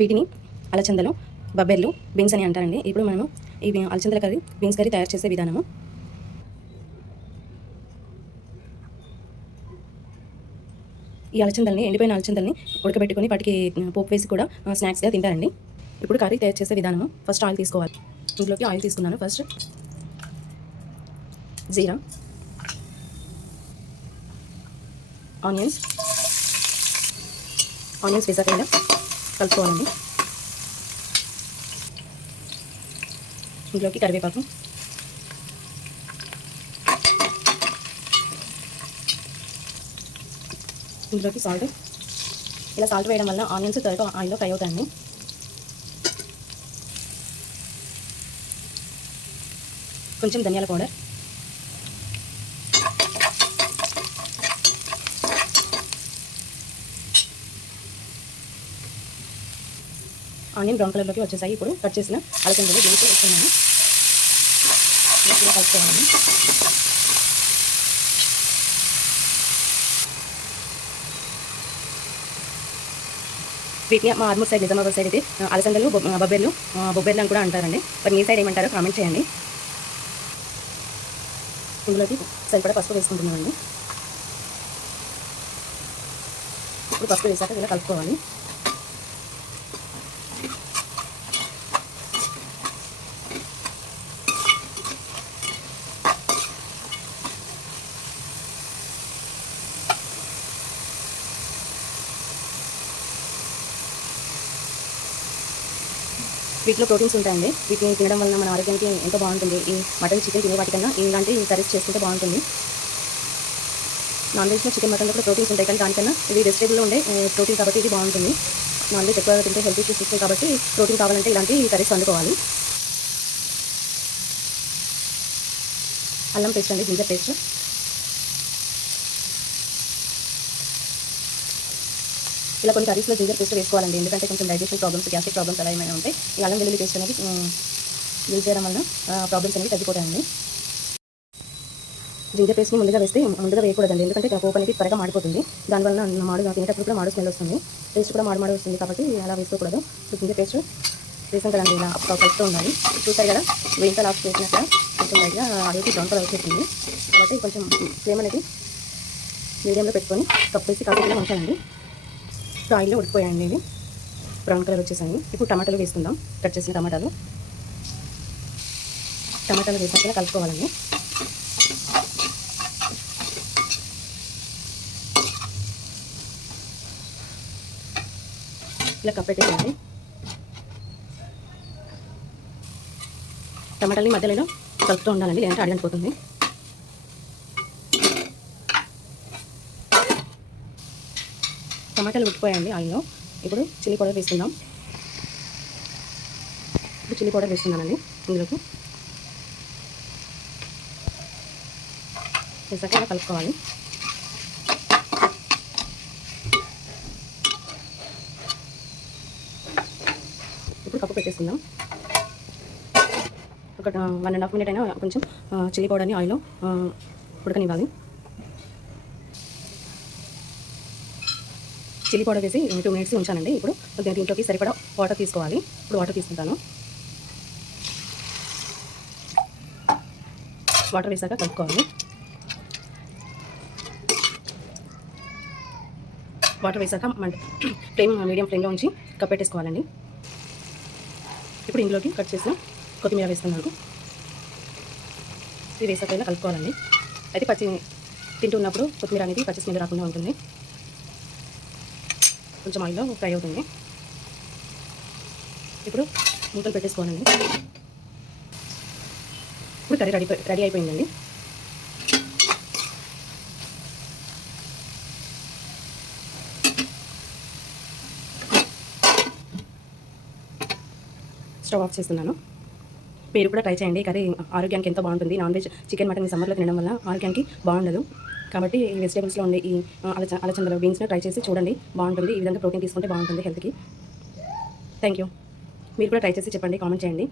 వీటిని అలచందలు బబ్బెర్లు బీన్స్ అని అంటారండి. ఇప్పుడు మనము ఈ అలచందల కర్రీ బీన్స్ కర్రీ తయారు చేసే విధానము. ఈ అలచందల్ని ఎండిపోయిన అలచందల్ని ఉడకబెట్టుకొని వాటికి పోపు వేసి కూడా స్నాక్స్గా తింటారండి. ఇప్పుడు కర్రీ తయారు చేసే విధానము. ఫస్ట్ ఆయిల్ తీసుకోవాలి. ఇందులోకి ఆయిల్ తీసుకున్నాను. ఫస్ట్ జీరా ఆనియన్స్ ఆనియన్స్ వేసాక కలుపుకోవాలండి. ఇంట్లోకి కరివేపాకు. ఇంట్లోకి సాల్ట్. ఇలా సాల్ట్ వేయడం వల్ల ఆనియన్స్ త్వరగా ఆయిల్లో ఫ్రై అవుతాయండి. కొంచెం ధనియాల పౌడర్. ఆనియన్ బ్రౌన్ కలర్లోకి వచ్చేసాయి. ఇప్పుడు కట్ చేసిన అలసందలు దీనికి వేస్తున్నాను. కలుపుకోవాలి. వీటిని మా ఆర్మూర్ సైడ్ నిజామాబాద్ సైడ్ అయితే అలసందలు బొబ్బెర్లు బొబ్బెర్లు అని కూడా అంటారండి. మరి మీ సైడ్ ఏమంటారో కామెంట్ చేయండి. ఇందులోకి సరిపడా పసుపు వేసుకుంటున్నామండి. ఇప్పుడు పసుపు వేసాక ఇలా కలుపుకోవాలి. వీటిలో ప్రోటీన్స్ ఉంటాయండి. వీటిని తినడం వలన మన ఆరోగ్యానికి ఎంతో బాగుంటుంది? ఈ మటన్ చికెన్ తినే వాటికన్నా ఇలాంటి కర్రీస్ చేసుకుంటే బాగుంటుంది. నాన్ వెజ్లో చికెన్ మటన్లో కూడా ప్రోటీన్స్ ఉంటాయి. కానీ దానికన్నా ఇది వెజిటేబుల్లో ఉండే ప్రోటీన్ కాబట్టి ఇది బాగుంటుంది. నాన్ వెజ్ ఎక్కువ తింటే హెల్త్ ఇష్యూస్ వస్తాయి కాబట్టి ప్రోటీన్ కావాలంటే ఇలాంటి కర్రీస్ వండుకోవాలి. అల్లం పేస్ట్ అండి జింజర్ పేస్ట్. ఇలా కొన్ని కర్రీస్లో జింజర్ పేస్ట్ వేసుకోవాలండి. ఎందుకంటే కొంచెం డైజెషన్ ప్రాబ్లమ్స్ గ్యాస్ట్రిక్ ప్రాబ్లమ్స్ అలా ఏమైనా ఉంటాయి ఈ అల్లం వెల్లుల్లి పేస్ట్ అనేది యూజ్ చేయడం వల్ల ప్రాబ్లమ్స్ అనేవి తగ్గిపోతాయండి. జింజర్ పేస్ట్ని ముందుగా వేస్తే ముందుగా వేయకూడదండి. ఎందుకంటే పోపు అనేది త్వరగా మాడిపోతుంది. దానివల్ల మాడు తినేటప్పుడు కూడా మాడు స్మెల్ వస్తుంది. పేస్ట్ కూడా మాడు మాడు వస్తుంది కాబట్టి అలా వేసుకోకూడదు. ఇప్పుడు జింజర్ పేస్ట్ వేసాం కదండి. ఇలా కలుపుతూ ఉండాలి. చూసారు కదా వేయింత లాస్ట్ వేసినాక కొంచెం లైట్గా అడిగి బ్రౌన్ కలర్ వచ్చేసింది కాబట్టి కొంచెం ఫ్లేమ్ అనేది మీడియంలో పెట్టుకొని కప్పేసి కాసేపు ఉంచానండి సో ఆయిల్లో ఉడికిపోయాయండి ఇవి. బ్రౌన్ కలర్ వచ్చేసాయి. ఇప్పుడు టమాటాలు వేసుకుందాం. కట్ చేసిన టమాటాలు. టమాటాలు వేసాక కలుపుకోవాలండి. ఇలా కప్పెట్టేయాలి టమాటాలని మధ్యలో కలుపుతూ ఉండాలండి లేదంటే అడిగిపోతుంది టమాటాలు ఉడికిపోయాయండి ఆయిల్లో ఇప్పుడు చిల్లీ పౌడర్ వేసుకుందాం. ఇప్పుడు చిల్లీ పౌడర్ వేసుకున్నానండి ఇందులోకి. వేసాక ఇలా కలుపుకోవాలి. ఇప్పుడు కప్పు పెట్టేసుకుందాం. ఒక వన్ అండ్ హాఫ్ మినిట్ అయినా కొంచెం చిల్లీ పౌడర్ని ఆయిల్లో ఉడకనివ్వాలి. చిల్లీ పౌడర్ వేసి టూ మినిట్స్ ఉంచానండి. ఇప్పుడు దీంట్లోకి సరిపడా వాటర్ తీసుకోవాలి. ఇప్పుడు వాటర్ తీసుకుంటాను. వాటర్ వేసాక కలుపుకోవాలి. వాటర్ వేసాక మంట ఫ్లేమ్ మీడియం ఫ్లేమ్లో ఉంచి కప్పెట్టేసుకోవాలండి ఇప్పుడు ఇందులోకి కట్ చేసిన కొత్తిమీర వేస్తున్నాను. ఇది వేసాక కలుపుకోవాలండి. అయితే పచ్చి తింటున్నప్పుడు కొత్తిమీర అనేది పచ్చి స్మెల్ రాకుండా ఉంటుంది. కొంచెం ఆయిల్లో ఫ్రై అవుతుంది. ఇప్పుడు మూతలు పెట్టేసుకోవాలండి. ఇప్పుడు కర్రీ రెడీ రెడీ అయిపోయిందండి. స్టవ్ ఆఫ్ చేస్తున్నాను. మీరు కూడా ట్రై చేయండి. కర్రీ ఆరోగ్యానికి ఎంతో బాగుంటుంది. నాన్ వెజ్ చికెన్ మటన్ ఈ సమ్మర్లో తినడం వల్ల ఆరోగ్యానికి బాగుండదు. కాబట్టి ఈ వెజిటేబుల్స్లో ఉండే ఈ అలచ అలచందల బీన్స్ని ట్రై చేసి చూడండి. బాగుంటుంది. ఈ విధంగా ప్రోటీన్ తీసుకుంటే బాగుంటుంది హెల్త్కి థ్యాంక్ యూ మీరు కూడా ట్రై చేసి చెప్పండి కామెంట్ చేయండి.